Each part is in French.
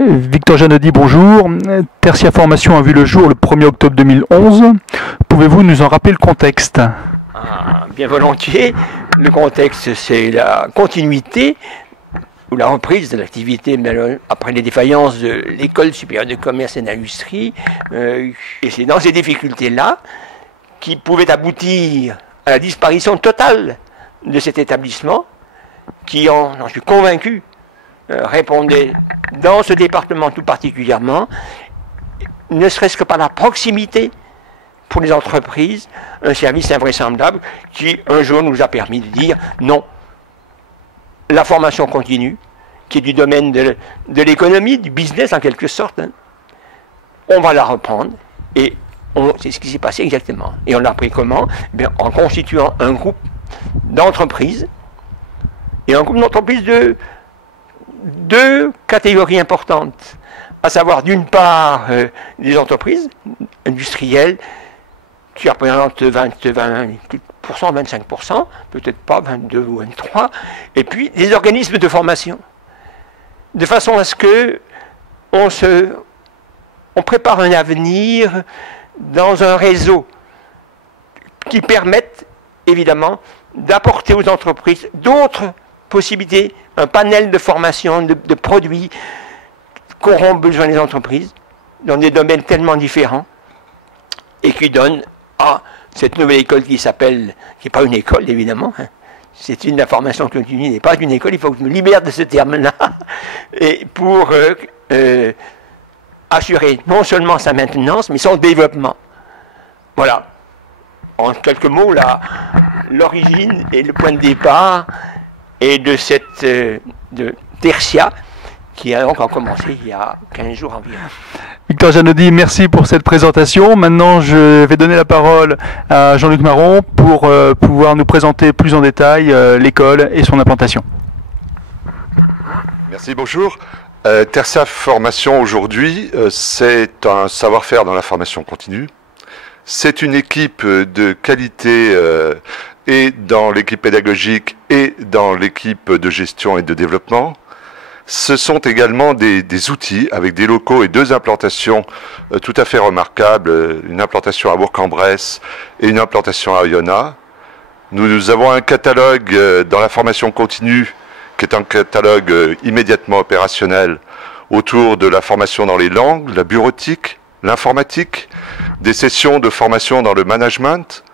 Victor Janody, bonjour. Tertia Formation a vu le jour le 1er octobre 2011. Pouvez-vous nous en rappeler le contexte? Bien volontiers. Le contexte, c'est la continuité ou la reprise de l'activité après les défaillances de l'École supérieure de commerce et d'industrie. Et c'est dans ces difficultés-là qui pouvaient aboutir à la disparition totale de cet établissement qui, j'en suis convaincu, répondait dans ce département tout particulièrement, ne serait-ce que par la proximité pour les entreprises, un service invraisemblable qui un jour nous a permis de dire non, la formation continue, qui est du domaine de l'économie, du business en quelque sorte, hein, on va la reprendre et c'est ce qui s'est passé exactement. Et on l'a pris comment? Bien, en constituant un groupe d'entreprises et un groupe d'entreprises de deux catégories importantes, à savoir d'une part des entreprises industrielles qui représentent 25%, peut-être pas 22 ou 23, et puis des organismes de formation, de façon à ce que on prépare un avenir dans un réseau qui permette évidemment d'apporter aux entreprises d'autres possibilités, un panel de formation, de produits qu'auront besoin les entreprises dans des domaines tellement différents et qui donnent à cette nouvelle école qui s'appelle, qui n'est pas une école évidemment, hein, c'est la formation continue n'est pas une école, il faut que je me libère de ce terme-là, et pour assurer non seulement sa maintenance, mais son développement. Voilà. En quelques mots, l'origine et le point de départ et de cette de Tertia qui a donc commencé il y a 15 jours environ. Victor Janody, merci pour cette présentation. Maintenant, je vais donner la parole à Jean-Luc Marron pour pouvoir nous présenter plus en détail l'école et son implantation. Merci, bonjour. Tertia Formation aujourd'hui, c'est un savoir-faire dans la formation continue. C'est une équipe de qualité et dans l'équipe pédagogique et dans l'équipe de gestion et de développement. Ce sont également des outils avec des locaux et deux implantations tout à fait remarquables, une implantation à Bourg-en-Bresse et une implantation à Oyonnax. Nous avons un catalogue dans la formation continue qui est un catalogue immédiatement opérationnel autour de la formation dans les langues, la bureautique, l'informatique, des sessions de formation dans le management.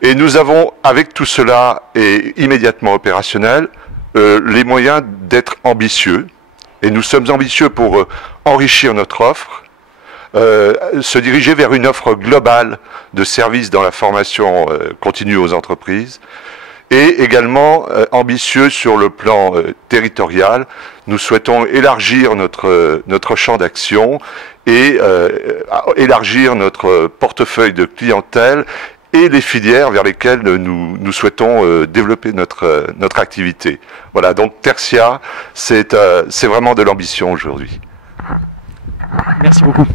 Et nous avons, avec tout cela et immédiatement opérationnel, les moyens d'être ambitieux. Et nous sommes ambitieux pour enrichir notre offre, se diriger vers une offre globale de services dans la formation continue aux entreprises, et également ambitieux sur le plan territorial. Nous souhaitons élargir notre champ d'action et élargir notre portefeuille de clientèle et les filières vers lesquelles nous souhaitons développer notre activité. Voilà, donc Tertia, c'est vraiment de l'ambition aujourd'hui. Merci beaucoup.